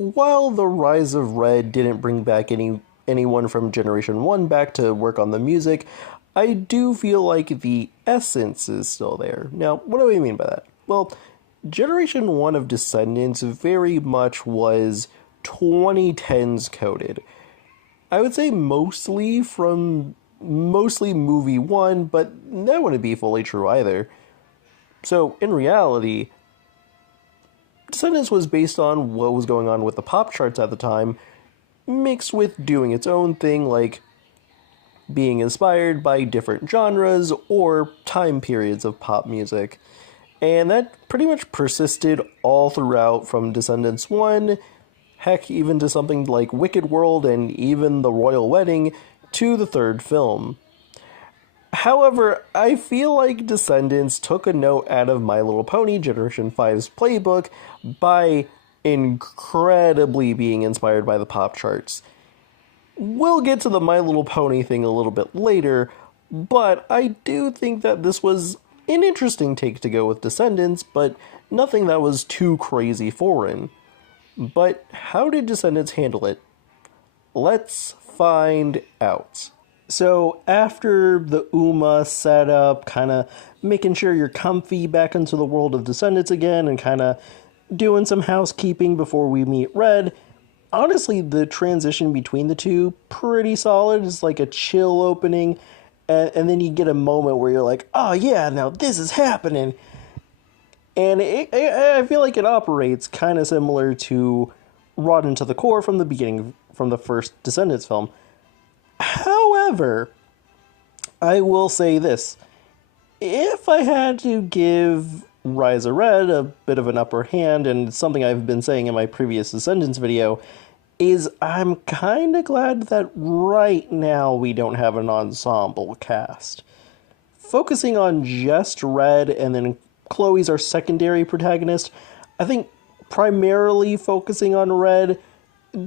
while the rise of Red didn't bring back anyone from Generation 1 back to work on the music, I do feel like the essence is still there. Now, what do I mean by that? Well, Generation 1 of Descendants very much was 2010s coded. I would say mostly movie 1, but that wouldn't be fully true either. So, in reality, Descendants was based on what was going on with the pop charts at the time, mixed with doing its own thing, like being inspired by different genres or time periods of pop music. And that pretty much persisted all throughout from Descendants 1, heck, even to something like Wicked World and even The Royal Wedding, to the third film. However, I feel like Descendants took a note out of My Little Pony Generation 5's playbook by incredibly being inspired by the pop charts. We'll get to the My Little Pony thing a little bit later, but I do think that this was an interesting take to go with Descendants, but nothing that was too crazy foreign. But how did Descendants handle it? Let's find out. So after the UMA setup, kind of making sure you're comfy back into the world of Descendants again, and kind of doing some housekeeping before we meet Red, honestly, the transition between the two, pretty solid. It's like a chill opening, and then you get a moment where you're like, oh yeah, now this is happening. And I feel like it operates kind of similar to Rotten to the Core from the beginning, from the first Descendants film. However, I will say this. If I had to give Rise of Red a bit of an upper hand, and something I've been saying in my previous Descendants video, is I'm kind of glad that right now we don't have an ensemble cast. Focusing on just Red, and then Chloe's our secondary protagonist, I think primarily focusing on Red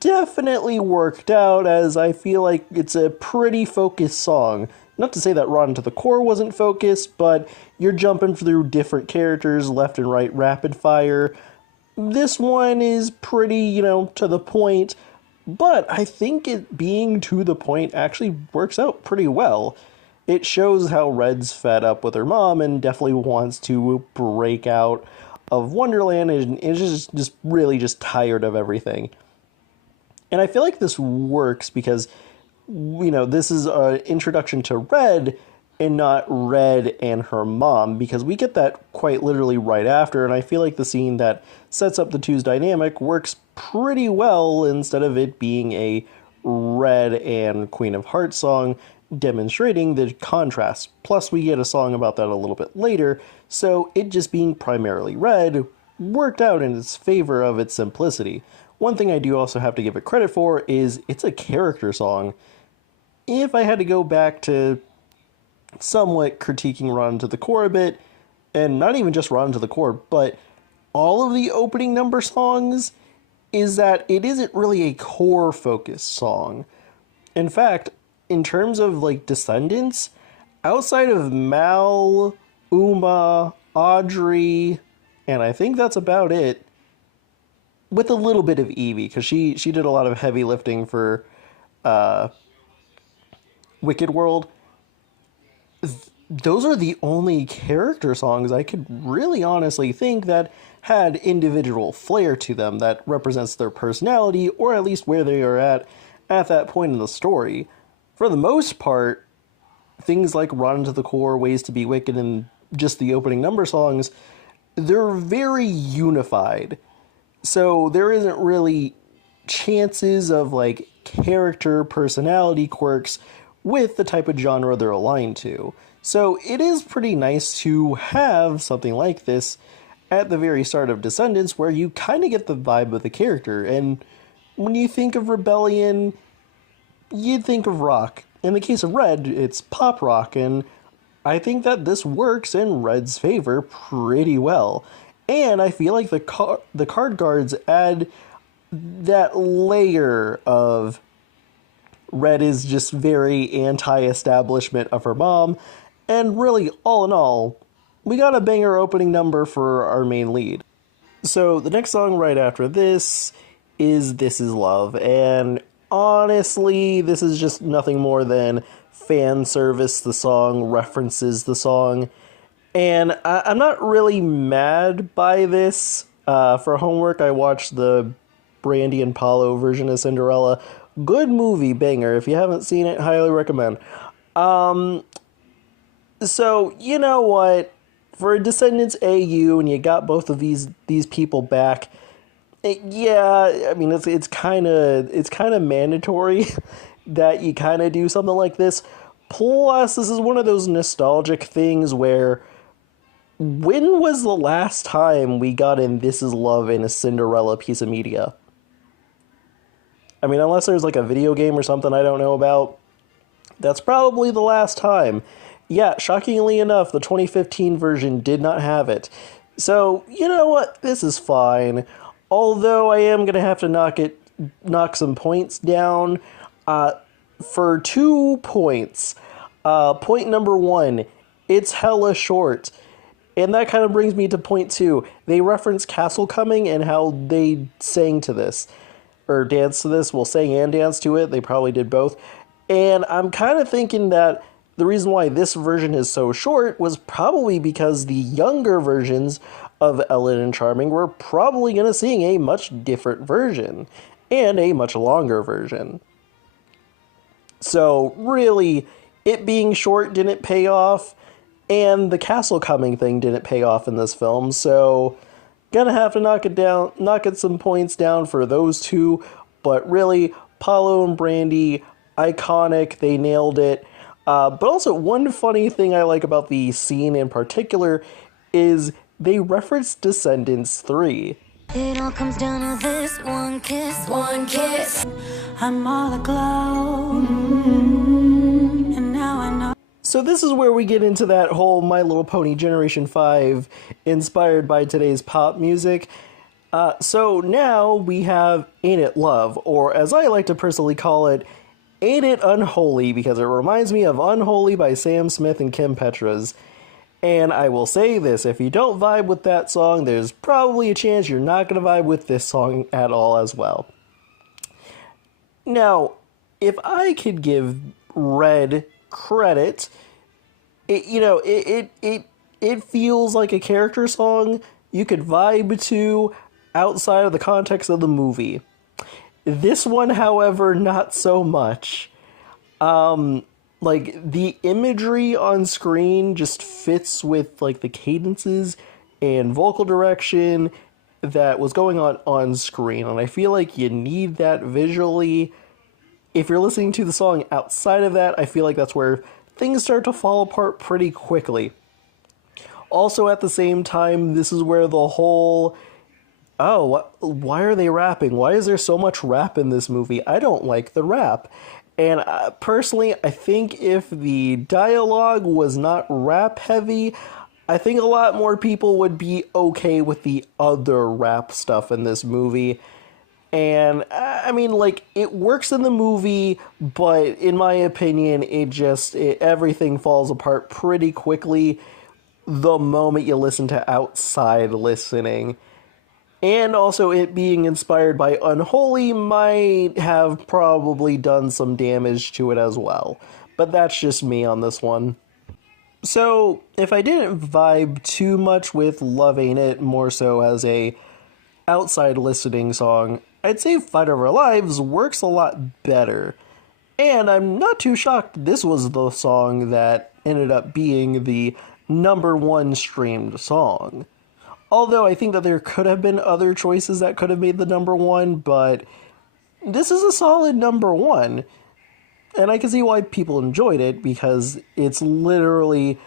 definitely worked out, as I feel like it's a pretty focused song. Not to say that Rotten to the Core wasn't focused, but you're jumping through different characters left and right rapid fire. This one is pretty, to the point, but I think it being to the point actually works out pretty well. It shows how Red's fed up with her mom and definitely wants to break out of Wonderland and is just really just tired of everything. And I feel like this works because, this is an introduction to Red and not Red and her mom, because we get that quite literally right after, and I feel like the scene that sets up the two's dynamic works pretty well instead of it being a Red and Queen of Hearts song demonstrating the contrast. Plus, we get a song about that a little bit later, so it just being primarily Red worked out in its favor of its simplicity. One thing I do also have to give it credit for is it's a character song. If I had to go back to somewhat critiquing Rotten to the Core a bit, and not even just Rotten to the Core, but all of the opening number songs, is that it isn't really a core-focused song. In fact, in terms of, Descendants, outside of Mal, Uma, Audrey, and I think that's about it, with a little bit of Evie, because she did a lot of heavy lifting for Wicked World. Those are the only character songs I could really honestly think that had individual flair to them that represents their personality, or at least where they are at that point in the story. For the most part, things like Rotten to the Core, Ways to Be Wicked, and just the opening number songs, they're very unified. So there isn't really chances of character personality quirks with the type of genre they're aligned to. So it is pretty nice to have something like this at the very start of Descendants, where you kind of get the vibe of the character. And when you think of Rebellion, you'd think of rock. In the case of Red, it's pop rock, and I think that this works in Red's favor pretty well. And I feel like the card guards add that layer of Red is just very anti-establishment of her mom, and really, all in all, we got a banger opening number for our main lead. So the next song right after this is This Is Love. And honestly, this is just nothing more than fan service. The song references the song. And I'm not really mad by this. For homework, I watched the Brandy and Paulo version of Cinderella. Good movie, banger. If you haven't seen it, highly recommend. So, you know what? For Descendants AU, and you got both of these people back, yeah, I mean it's kind of mandatory that you kind of do something like this. Plus, this is one of those nostalgic things where when was the last time we got in This Is Love in a Cinderella piece of media? I mean, unless there's like a video game or something I don't know about, that's probably the last time. Yeah, shockingly enough, the 2015 version did not have it. So, you know what? This is fine. Although I am going to have to knock some points down. For 2 points. Point number 1, it's hella short. And that kind of brings me to point 2. They reference Castle Coming and how they sang to this. Or danced to this. Well, sang and danced to it. They probably did both. And I'm kind of thinking that the reason why this version is so short was probably because the younger versions of Ellen and Charming were probably going to sing a much different version. And a much longer version. So, really, it being short didn't pay off. And the Castle Coming thing didn't pay off in this film. So, gonna have to knock some points down for those two. But really, Paulo and Brandy, iconic, they nailed it. But also, one funny thing I like about the scene in particular is they reference Descendants 3. It all comes down to this one kiss, one kiss. I'm all aglow, and now I know. So this is where we get into that whole My Little Pony Generation 5 inspired by today's pop music. So now we have Ain't It Love, or as I like to personally call it, Ain't It Unholy, because it reminds me of Unholy by Sam Smith and Kim Petras. And I will say this, if you don't vibe with that song, there's probably a chance you're not going to vibe with this song at all as well. Now, if I could give Red credit, it feels like a character song you could vibe to outside of the context of the movie. This one, however, not so much. Like, the imagery on screen just fits with, like, the cadences and vocal direction that was going on screen. And I feel like you need that visually. If you're listening to the song outside of that, I feel like that's where things start to fall apart pretty quickly. Also, at the same time, this is where the whole, why are they rapping? Why is there so much rap in this movie? I don't like the rap. And personally, I think if the dialogue was not rap heavy, I think a lot more people would be okay with the other rap stuff in this movie. And, I mean, like, it works in the movie, but in my opinion, everything falls apart pretty quickly the moment you listen to outside listening. And also, it being inspired by Unholy might have probably done some damage to it as well. But that's just me on this one. So, if I didn't vibe too much with Love Ain't It, more so as a outside listening song, I'd say Fight Over Our Lives works a lot better. And I'm not too shocked this was the song that ended up being the #1 streamed song. Although I think that there could have been other choices that could have made the #1, but this is a solid #1. And I can see why people enjoyed it, because it's literally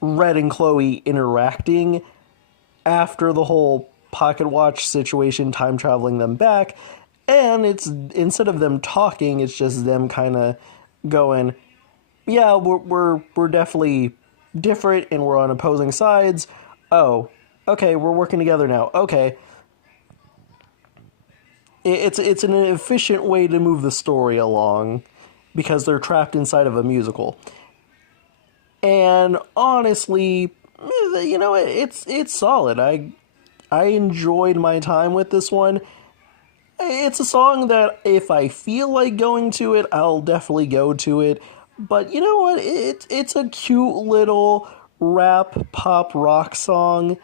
Red and Chloe interacting after the whole pocket watch situation, time traveling them back. And it's, instead of them talking, it's just them kind of going, yeah, we're definitely different and we're on opposing sides. Oh, okay, we're working together now. Okay. It's an efficient way to move the story along because they're trapped inside of a musical. And honestly, you know, it's solid. I enjoyed my time with this one. It's a song that if I feel like going to it, I'll definitely go to it. But you know what? It's a cute little rap pop rock song,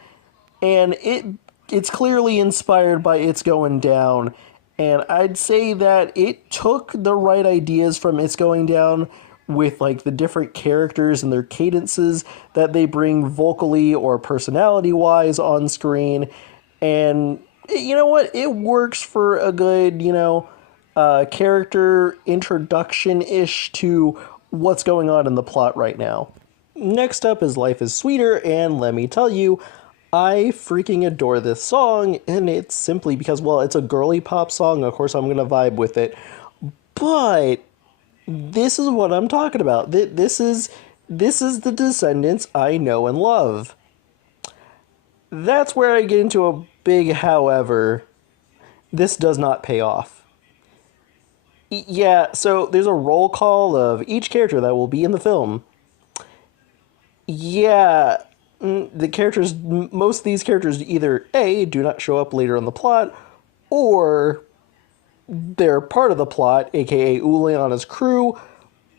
and it's clearly inspired by It's Going Down. And I'd say that it took the right ideas from It's Going Down with like the different characters and their cadences that they bring vocally or personality wise on screen. And you know what? It works for a good, character introduction-ish to what's going on in the plot right now. Next up is Life is Sweeter, and let me tell you, I freaking adore this song, and it's simply because, well, it's a girly pop song, of course I'm gonna vibe with it, but this is what I'm talking about. This is the Descendants I know and love. That's where I get into a big however. This does not pay off. Yeah, so there's a roll call of each character that will be in the film. Yeah, the characters, most of these characters either A, do not show up later in the plot, or they're part of the plot, aka Uliana's crew,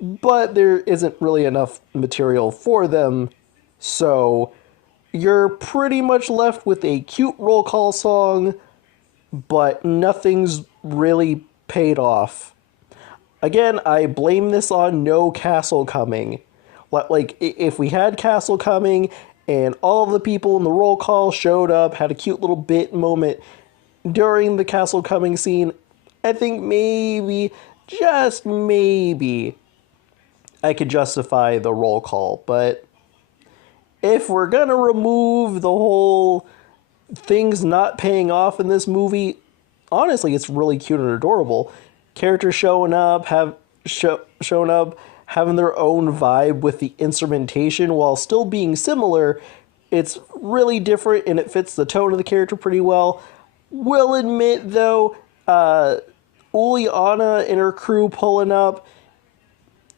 but there isn't really enough material for them, so you're pretty much left with a cute roll call song, but nothing's really paid off. Again, I blame this on no Castle coming. Like, if we had Castle coming and all of the people in the roll call showed up, had a cute little bit moment during the Castle coming scene, I think maybe, just maybe, I could justify the roll call. But if we're gonna remove the whole things not paying off in this movie, honestly, it's really cute and adorable. Characters showing up, having their own vibe with the instrumentation while still being similar. It's really different and it fits the tone of the character pretty well. Will admit though, Uliana and her crew pulling up,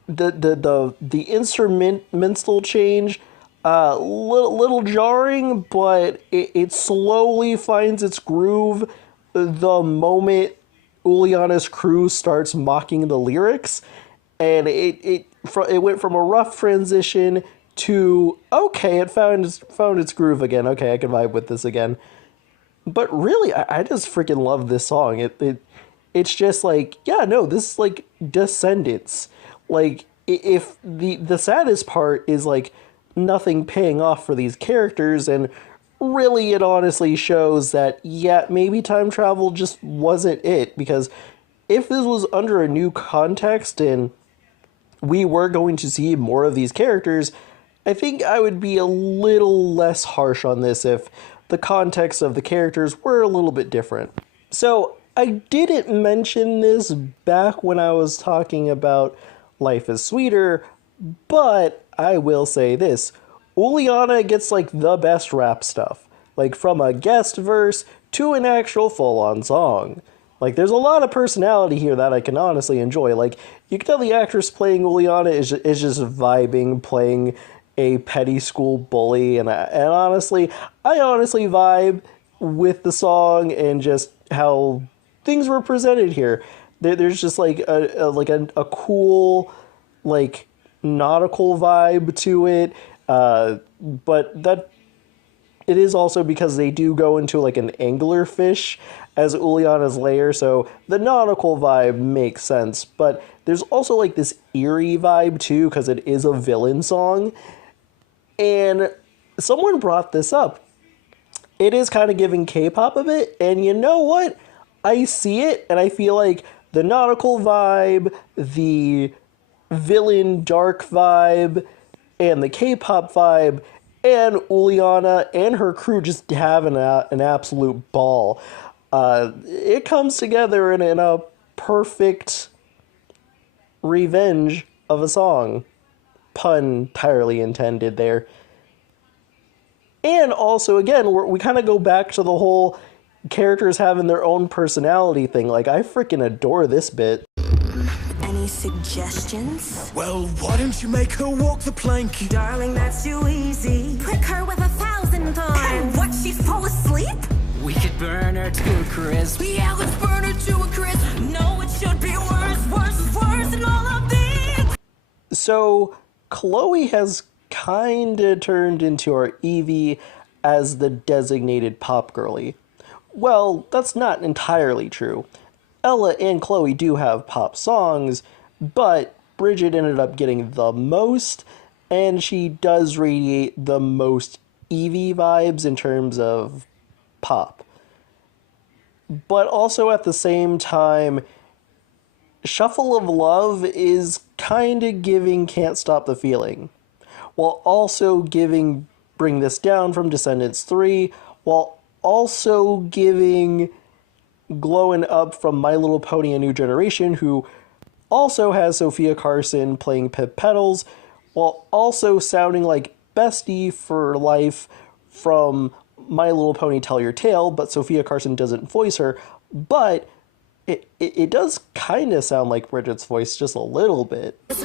the instrumental change, little jarring, but it slowly finds its groove the moment Uliana's crew starts mocking the lyrics, and it went from a rough transition to okay, it found its groove again. Okay, I can vibe with this again. But really, I just freaking love this song. It's just like, yeah, no, this is like Descendants. Like, if the saddest part is like nothing paying off for these characters, and really it honestly shows that, yeah, maybe time travel just wasn't it, because if this was under a new context and we were going to see more of these characters, I think I would be a little less harsh on this if the context of the characters were a little bit different. So I didn't mention this back when I was talking about Life is Sweeter, but I will say this. Uliana gets like the best rap stuff, like from a guest verse to an actual full-on song. Like, there's a lot of personality here that I can honestly enjoy. Like, you can tell the actress playing Uliana is just vibing, playing a petty school bully, and honestly, I honestly vibe with the song and just how things were presented here. There's just like a cool, like, nautical vibe to it. But that it is also because they do go into like an anglerfish as Uliana's lair, so the nautical vibe makes sense. But there's also like this eerie vibe too, because it is a villain song. And someone brought this up. It is kind of giving K-pop a bit, and you know what? I see it, and I feel like the nautical vibe, the villain dark vibe, and the K-pop vibe, and Uliana and her crew just having an absolute ball. It comes together in a perfect revenge of a song. Pun entirely intended there. And also, again, we kind of go back to the whole characters having their own personality thing. Like, I freaking adore this bit. Any suggestions? Well, why don't you make her walk the plank? Darling, that's too easy. Prick her with 1,000 times. And what, she's fall asleep? We could burn her to a crisp. Yeah, let's burn her you a Chris. No, it should be worse, worse, worse than all of these. So Chloe has kinda turned into our Evie as the designated pop girly. Well, that's not entirely true. Ella and Chloe do have pop songs, but Bridget ended up getting the most, and she does radiate the most Evie vibes in terms of pop. But also at the same time, Shuffle of Love is kinda giving Can't Stop the Feeling, while also giving Bring This Down from Descendants 3, while also giving Glowin' Up from My Little Pony: A New Generation, who also has Sophia Carson playing Pip Petals, while also sounding like Bestie for Life from My Little Pony: Tell Your Tale, but Sophia Carson doesn't voice her, but it does kind of sound like Bridget's voice just a little bit. We'll be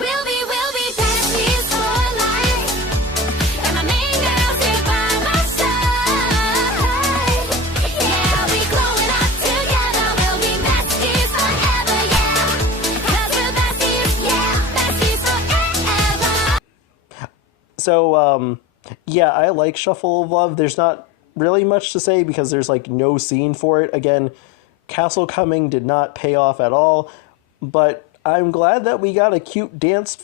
besties for life. And my main girl's here by my side. Yeah, we growing up together. We'll be besties forever, yeah. 'Cause we're besties, yeah, besties forever. So, yeah, I like Shuffle of Love. There's not really much to say because there's like no scene for it. Again, Castle Coming did not pay off at all, but I'm glad that we got a cute dance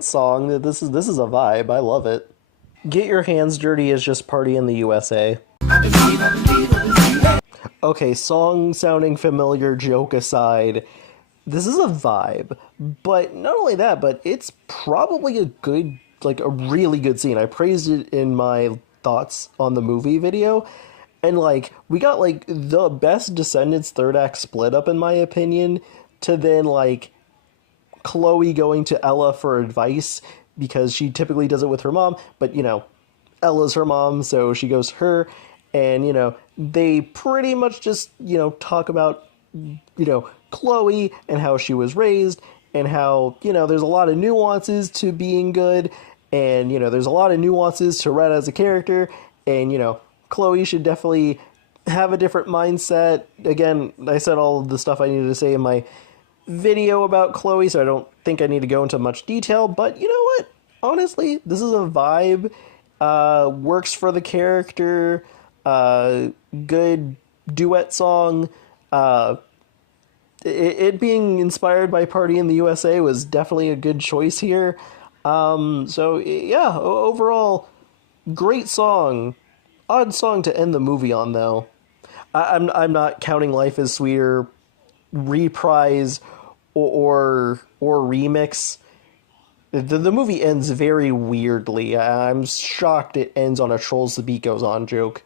song. That this is a vibe. I love it. Get Your Hands Dirty is just Party in the USA. Okay, song sounding familiar, joke aside, this is a vibe. But not only that, but it's probably a good, like a really good scene. I praised it in my thoughts on the movie video. And, like, we got, like, the best Descendants third act split up, in my opinion, to then, like, Chloe going to Ella for advice, because she typically does it with her mom, but, you know, Ella's her mom, so she goes to her, and, you know, they pretty much just, you know, talk about, you know, Chloe, and how she was raised, and how, you know, there's a lot of nuances to being good, and, you know, there's a lot of nuances to Red as a character, and, you know, Chloe should definitely have a different mindset. Again, I said all of the stuff I needed to say in my video about Chloe, so I don't think I need to go into much detail, but you know what? Honestly, this is a vibe. Works for the character. Good duet song. It being inspired by Party in the USA was definitely a good choice here. So, yeah, overall, great song. Odd song to end the movie on, though. I'm not counting Life is Sweeter reprise or remix. The movie ends very weirdly. I'm shocked it ends on a Trolls the Beat Goes On joke.